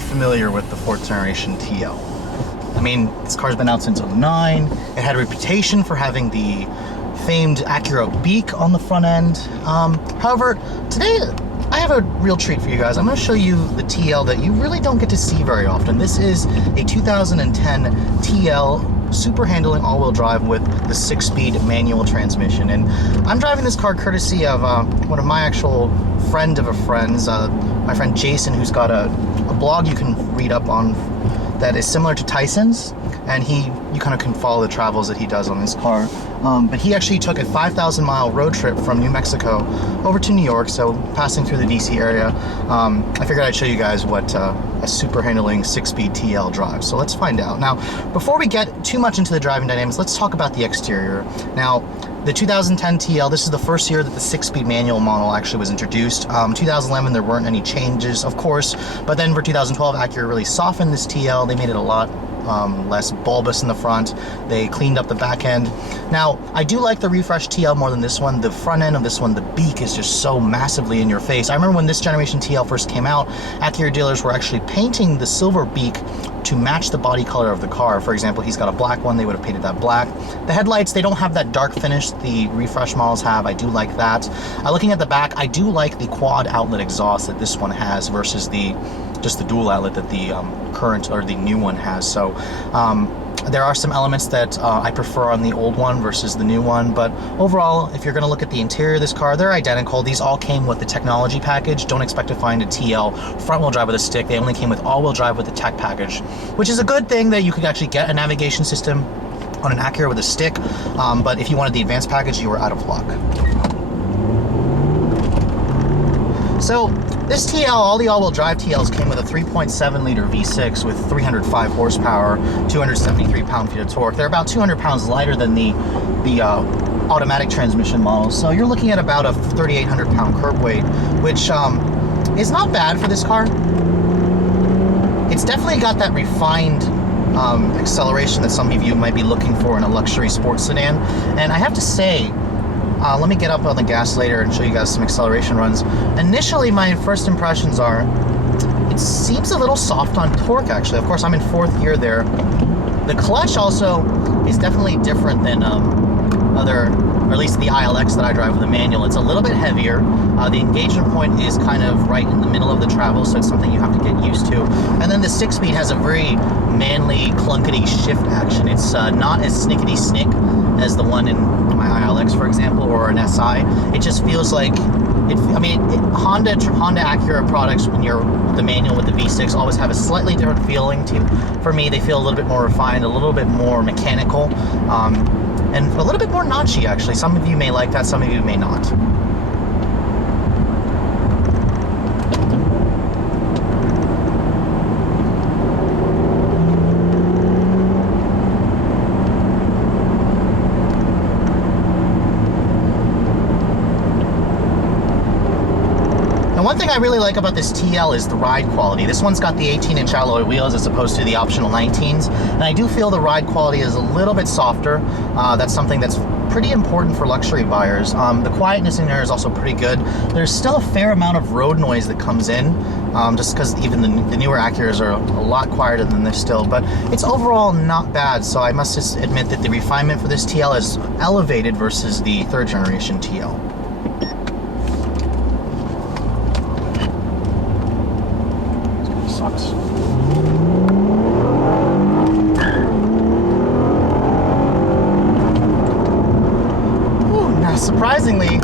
familiar with the 4th generation TL. I mean, this car's been out since '09. It had a reputation for having the famed Acura beak on the front end. However, today I have a real treat for you guys. I'm going to show you the TL that you really don't get to see very often. This is a 2010 TL super handling all-wheel drive with the 6-speed manual transmission. And I'm driving this car courtesy of one of my actual friend of a friend's, my friend Jason, who's got a blog you can read up on that is similar to Tyson's, and you kind of can follow the travels that he does on this car. But he actually took a 5,000-mile road trip from New Mexico over to New York, so passing through the DC area. I figured I'd show you guys what a super handling 6-speed TL drives. So let's find out. Now, before we get too much into the driving dynamics, let's talk about the exterior. Now, the 2010 TL, this is the first year that the 6-speed manual model actually was introduced. 2011, there weren't any changes, of course, but then for 2012, Acura really softened this TL. They made it a lot less bulbous in the front. They cleaned up the back end. Now, I do like the refreshed TL more than this one. The front end of this one, the beak is just so massively in your face. I remember when this generation TL first came out, Acura dealers were actually painting the silver beak to match the body color of the car. For example, he's got a black one, they would have painted that black. The headlights, they don't have that dark finish the refresh models have. I do like that. Looking at the back, I do like the quad outlet exhaust that this one has versus just the dual outlet that the current or the new one has. So there are some elements that I prefer on the old one versus the new one, but overall, if you're going to look at the interior of this car, they're identical. These all came with the technology package. Don't expect to find a TL front-wheel drive with a stick. They only came with all-wheel drive with the tech package, which is a good thing that you could actually get a navigation system on an Acura with a stick, but if you wanted the advanced package, you were out of luck. So this TL, all the all-wheel drive TLs came with a 3.7 liter V6 with 305 horsepower, 273 pound-feet of torque. They're about 200 pounds lighter than the automatic transmission models. So you're looking at about a 3,800 pound curb weight, which is not bad for this car. It's definitely got that refined acceleration that some of you might be looking for in a luxury sports sedan. And I have to say, let me get up on the gas later and show you guys some acceleration runs. Initially, my first impressions are, it seems a little soft on torque, actually. Of course, I'm in 4th gear there. The clutch also is definitely different than or at least the RLX that I drive with a manual. It's a little bit heavier. The engagement point is kind of right in the middle of the travel, so it's something you have to get used to. And then the 6-speed has a very manly, clunkety shift action. It's not as snickety-snick as the one in my RLX, for example, or an SI. It just feels like, Honda Acura products, when you're the manual with the V6, always have a slightly different feeling for me. They feel a little bit more refined, a little bit more mechanical, and a little bit more notchy, actually. Some of you may like that, some of you may not. One thing I really like about this TL is the ride quality. This one's got the 18-inch alloy wheels as opposed to the optional 19s, and I do feel the ride quality is a little bit softer. That's something that's pretty important for luxury buyers. The quietness in there is also pretty good. There's still a fair amount of road noise that comes in, just because even the newer Acuras are a lot quieter than this still, but it's overall not bad. So I must just admit that the refinement for this TL is elevated versus the 3rd generation TL. Sucks. Now, surprisingly,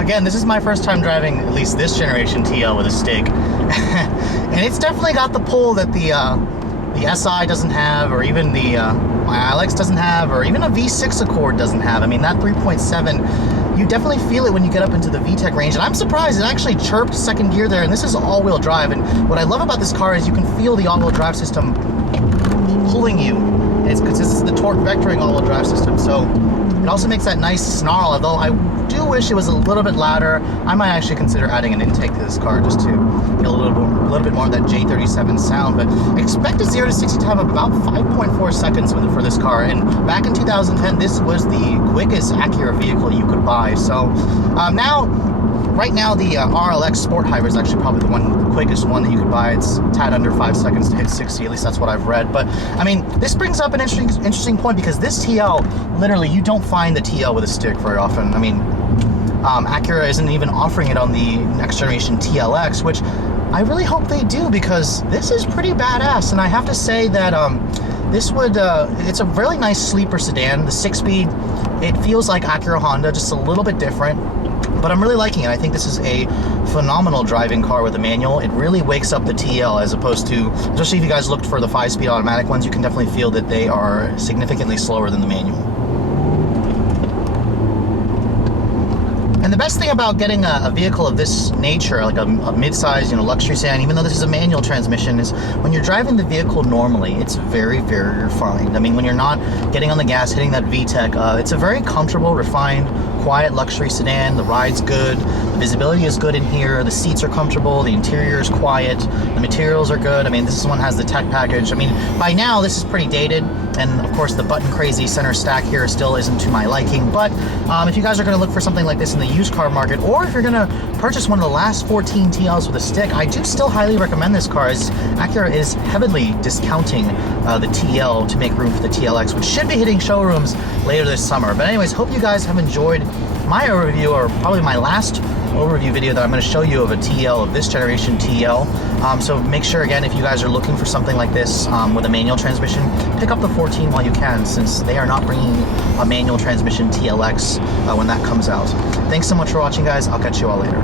again, this is my first time driving at least this generation TL with a stick, and it's definitely got the pull that the SI doesn't have, or even my RLX doesn't have, or even a V6 Accord doesn't have. I mean, that 3.7, you definitely feel it when you get up into the VTEC range, and I'm surprised it actually chirped 2nd gear there, and this is all-wheel drive, and what I love about this car is you can feel the all-wheel drive system pulling you, and it's because this is the torque vectoring all-wheel drive system, so it also makes that nice snarl, although I do wish it was a little bit louder. I might actually consider adding an intake to this car just to get a little bit more of that J37 sound, but expect a 0 to 60 time of about 5.4 seconds for this car, and back in 2010, this was the quickest Acura vehicle you could buy. So now, Right now, the RLX Sport-Hybrid is actually probably the quickest one that you could buy. It's a tad under 5 seconds to hit 60, at least that's what I've read. But I mean, this brings up an interesting point, because this TL, literally, you don't find the TL with a stick very often. I mean, Acura isn't even offering it on the next generation TLX, which I really hope they do, because this is pretty badass. And I have to say that this would, it's a really nice sleeper sedan. The 6-speed, it feels like Acura Honda, just a little bit different. But I'm really liking it. I think this is a phenomenal driving car with a manual. It really wakes up the TL, as opposed to, especially if you guys looked for the 5-speed automatic ones, you can definitely feel that they are significantly slower than the manual. And the best thing about getting a vehicle of this nature, like a mid-size, luxury sedan, even though this is a manual transmission, is when you're driving the vehicle normally, it's very, very refined. I mean, when you're not getting on the gas, hitting that VTEC, it's a very comfortable, refined, quiet luxury sedan. The ride's good, the visibility is good in here, the seats are comfortable, the interior is quiet, the materials are good. I mean, this one has the tech package. I mean, by now this is pretty dated, and of course the button crazy center stack here still isn't to my liking. But if you guys are going to look for something like this in the used car market, or if you're going to purchase one of the last 14 TLs with a stick, I do still highly recommend this car, as Acura is heavily discounting the TL to make room for the TLX, which should be hitting showrooms later this summer. But anyways, hope you guys have enjoyed my overview, or probably my last overview video that I'm going to show you of a TL, of this generation TL. So make sure, again, if you guys are looking for something like this with a manual transmission, pick up the 14 while you can, since they are not bringing a manual transmission TLX when that comes out. Thanks so much for watching, guys. I'll catch you all later.